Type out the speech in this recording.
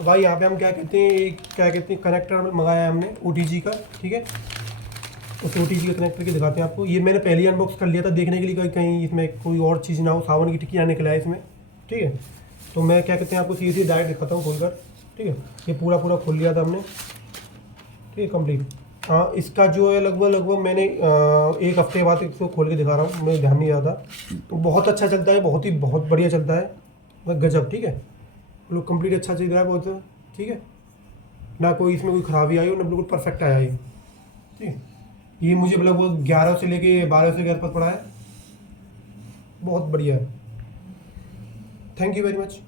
तो भाई यहाँ पे हम क्या कहते हैं, कनेक्टर मंगाया है हमने OTG का, ठीक है। उस OTG के कनेक्टर की दिखाते हैं आपको। ये मैंने पहले ही अनबॉक्स कर लिया था देखने के लिए, कहीं कहीं इसमें कोई और चीज़ ना हो, सावन की टिक्की ना निकला है इसमें, ठीक है। तो मैं क्या कहते हैं आपको सीधी डायरेक्ट दिखाता हूँ खोलकर, ठीक है। ये पूरा खोल लिया था हमने, ठीक है, कंप्लीट। हाँ, इसका जो है लगभग मैंने 1 हफ्ते बाद इसको खोल के दिखा रहा हूँ, मुझे ध्यान नहीं आता। तो बहुत अच्छा चलता है, बहुत बढ़िया चलता है, गजब, ठीक है। लोग कंप्लीट अच्छा चल रहा है बहुत, ठीक है। ना कोई इसमें कोई खराबी आई हो, ना बिल्कुल परफेक्ट आया ये, ठीक है। ये मुझे लगभग 11 से लेके 12 से 11 तक पड़ा है, बहुत बढ़िया है। Thank you very much.